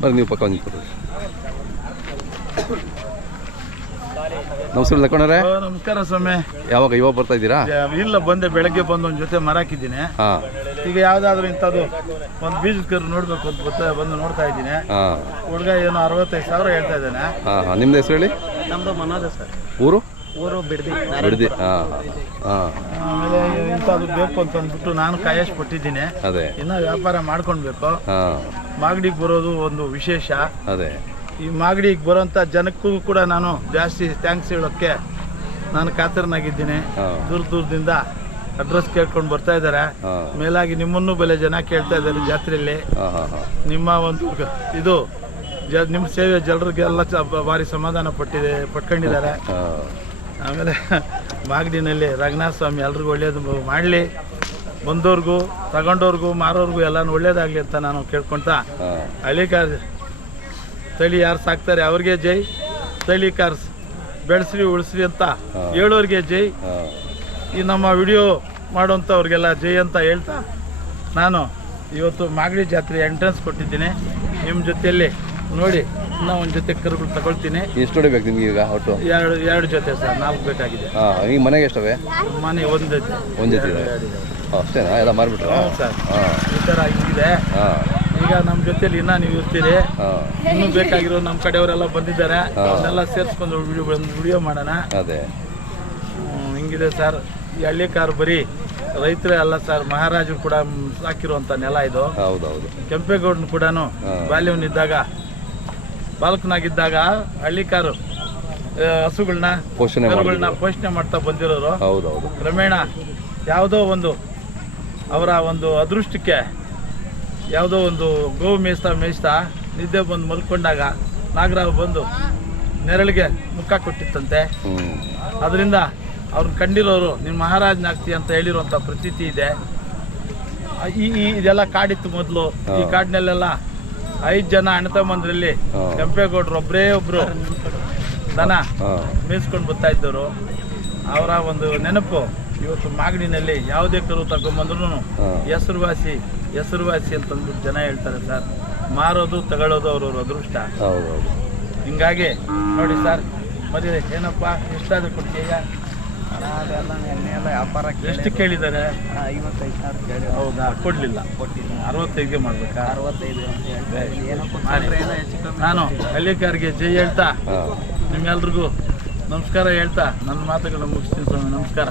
ಬರ್ರಿ ನೀವು ಪಕ್ಕ ನಿಂತ್ಕೊಳ್ರಿ. ನಮಸ್ಕಾರ ಲಕ್ಕಣ್ಣರೇ. ನಮಸ್ಕಾರ ಸ್ವಾಮಿ. ಇವಾಗ ಬರ್ತಾ ಇದ್ದೀರಾ? ಇಲ್ಲ, ಬಂದೆ ಬೆಳಗ್ಗೆ ಬಂದು ಒಂದು ಜೊತೆ ಮರ ಹಾಕಿದ್ದೀನಿ. ಈಗ ಯಾವ್ದಾದ್ರು ಇಂಥದ್ದು ಒಂದು ಬೀಜದ ಕರು ನೋಡ್ಬೇಕು ಅಂತ ಬಂದು ನೋಡ್ತಾ ಇದ್ದೀನಿ. ಹುಡುಗ ಏನು 65,000 ಹೇಳ್ತಾ ಇದ್ದಾನೆ. ನಿಮ್ದು ಹೆಸರು ಹೇಳಿ? ನಮ್ದು ಮನೋಜ ಸರ್. ಊರು ಬಿಡ್ದಿ. ಆಮೇಲೆ ಇಂಥದ್ದು ಬೇಕು ಅಂತ ಅಂದ್ಬಿಟ್ಟು ನಾನು ಕಾಯಶ್ ಕೊಟ್ಟಿದ್ದೀನಿ. ಅದೇ ಇನ್ನ ವ್ಯಾಪಾರ ಮಾಡ್ಕೊಳ್ಬೇಕು. ಮಾಗಡಿಗೆ ಬರೋದು ಒಂದು ವಿಶೇಷ. ಅದೇ ಈ ಮಾಗಡಿಗೆ ಬರೋಂಥ ಜನಕ್ಕೂ ಕೂಡ ನಾನು ಜಾಸ್ತಿ ಥ್ಯಾಂಕ್ಸ್ ಹೇಳೋಕ್ಕೆ ನಾನು ಕಾತರನಾಗಿದ್ದೀನಿ. ದೂರದಿಂದ ಅಡ್ರೆಸ್ ಕೇಳ್ಕೊಂಡು ಬರ್ತಾ ಇದ್ದಾರೆ. ಮೇಲಾಗಿ ನಿಮ್ಮನ್ನು ಬೆಲೆ ಜನ ಕೇಳ್ತಾ ಇದ್ದಾರೆ ಜಾತ್ರೆಯಲ್ಲಿ. ನಿಮ್ಮ ಒಂದು ಇದು ನಿಮ್ಮ ಸೇವೆ ಜನರಿಗೆಲ್ಲ ಭಾರಿ ಸಮಾಧಾನ ಪಟ್ಕೊಂಡಿದ್ದಾರೆ. ಆಮೇಲೆ ಮಾಗಡಿನಲ್ಲಿ ರಂಗನಾಥ ಸ್ವಾಮಿ ಎಲ್ರಿಗೂ ಒಳ್ಳೇದು ಮಾಡಲಿ, ಬಂದವ್ರಿಗೂ ತಗೊಂಡವ್ರಿಗೂ ಮಾರೋರ್ಗೂ ಎಲ್ಲನೂ ಒಳ್ಳೇದಾಗಲಿ ಅಂತ ನಾನು ಕೇಳ್ಕೊಳ್ತಾ, ಹಳ್ಳಿಕಾರ್ ತಳಿ ಯಾರು ಸಾಕ್ತಾರೆ ಅವ್ರಿಗೆ ಜೈ, ತಳಿ ಕಾರ್ಸ್ ಬೆಳೆಸ್ರಿ ಉಳಿಸ್ರಿ ಅಂತ ಹೇಳೋರಿಗೆ ಜೈ, ಈ ನಮ್ಮ ವಿಡಿಯೋ ಮಾಡೋಂಥವ್ರಿಗೆಲ್ಲ ಜೈ ಅಂತ ಹೇಳ್ತಾ ನಾನು ಇವತ್ತು ಮಾಗಡಿ ಜಾತ್ರೆ ಎಂಟ್ರೆನ್ಸ್ ಕೊಟ್ಟಿದ್ದೀನಿ. ನಿಮ್ಮ ಜೊತೆಯಲ್ಲಿ ನೋಡಿ ಇನ್ನೂ ಒಂದು ಜೊತೆ ಕರುಗಳು ತಗೊಳ್ತೀನಿ. ಎಷ್ಟು ಹೊಡಿಬೇಕು ನಿಮ್ಗೆ ಈಗ? ಒಟ್ಟು ಎರಡು ಜೊತೆ ಸರ್, 4 ಬೇಕಾಗಿದೆ. ಈಗ ಮನೆಗೆ ಎಷ್ಟವೆ? ಮನೆ ಒಂದು ಜೊತೆ ಅಷ್ಟೇನಾ? ಎಲ್ಲ ಮಾರ್ಬಿಟ್ರು ಸರ್. ಈ ಥರ ಹಿಂಗಿದೆ. ಈಗ ನಮ್ಮ ಜೊತೆಲಿ ಇನ್ನೂ ನೀವು ಇರ್ತೀರಿ. ಇನ್ನೂ ಬೇಕಾಗಿರೋ ನಮ್ಮ ಕಡೆಯವರೆಲ್ಲ ಬಂದಿದ್ದಾರೆ. ಅವನ್ನೆಲ್ಲ ಸೇರಿಸ್ಕೊಂಡು ವಿಡಿಯೋ ಮಾಡೋಣ. ಅದೇ ಹಿಂಗಿದೆ ಸರ್. ಈ ಹಳ್ಳಿಕಾರು ಬರೀ ರೈತರೇ ಅಲ್ಲ ಸರ್, ಮಹಾರಾಜರು ಕೂಡ ಸಾಕಿರುವಂಥ ನೆಲ ಇದು. ಹೌದೌದು. ಕೆಂಪೇಗೌಡನು ಕೂಡ ಬಾಲ್ಯವನಿದ್ದಾಗ ಬಾಲಕನಾಗಿದ್ದಾಗ ಹಳ್ಳಿಕಾರು ಹಸುಗಳನ್ನ ಪೋಷಣೆ ಮಾಡ್ತಾ ಬಂದಿರೋರು. ಹೌದೌದು. ಕ್ರಮೇಣ ಯಾವುದೋ ಒಂದು ಅವರ ಒಂದು ಅದೃಷ್ಟಕ್ಕೆ ಯಾವುದೋ ಒಂದು ಗೋವು ಮೇಯಿಸ್ತಾ ನಿದ್ದೆ ಬಂದು ಮಲ್ಕೊಂಡಾಗ ನಾಗರಾವ್ ಬಂದು ನೆರಳಿಗೆ ಮುಖ ಕೊಟ್ಟಿತ್ತಂತೆ. ಅದರಿಂದ ಅವ್ರನ್ನ ಕಂಡಿರೋರು ನಿನ್ನ ಮಹಾರಾಜನಾಗ್ತಿ ಅಂತ ಹೇಳಿರುವಂಥ ಪ್ರತೀತಿ ಇದೆ. ಇದೆಲ್ಲ ಕಾಡಿತ್ತು ಮೊದಲು. ಈ ಕಾಡಿನಲ್ಲೆಲ್ಲ 5 ಜನ ಅಣ್ಣತಮ್ಮಂದ್ರಲ್ಲಿ ಕೆಂಪೇಗೌಡರು ಒಬ್ಬರು ದನ ಮೇಯಿಸ್ಕೊಂಡು ಬರ್ತಾ ಇದ್ದವರು. ಅವರ ಒಂದು ನೆನಪು ಇವತ್ತು ಮಾಗಡಿನಲ್ಲಿ ಯಾವುದೇ ಕರು ತಗೊಂಬಂದ್ರೂ ಹೆಸರುವಾಸಿ ಅಂತಂದ್ಬಿಟ್ಟು ಜನ ಹೇಳ್ತಾರೆ ಸರ್. ಮಾರೋದು ತಗೊಳ್ಳೋದು ಅವ್ರವ್ರ ಅದೃಷ್ಟ. ಹಿಂಗಾಗಿ ನೋಡಿ ಸರ್, ಮದುವೆ ಏನಪ್ಪ ಎಷ್ಟಾದ್ರೂ ಕೊಡ್ತೀಯ? ಎಷ್ಟು ಕೇಳಿದ್ದಾರೆ? 55,000. ಹೌದಾ? ಕೊಡ್ಲಿಲ್ಲ. 65ಗೆ ಮಾಡ್ಬೇಕಾ? 65 ನಾನು ಹಳ್ಳಿಕಾರಿಗೆ ಜೈ ಹೇಳ್ತಾ ನಿಮ್ಮೆಲ್ರಿಗೂ ನಮಸ್ಕಾರ ಹೇಳ್ತಾ ನನ್ನ ಮಾತುಗಳನ್ನ ಮುಗಿಸ್ತೀನಿ ಸ್ವಾಮಿ. ನಮಸ್ಕಾರ.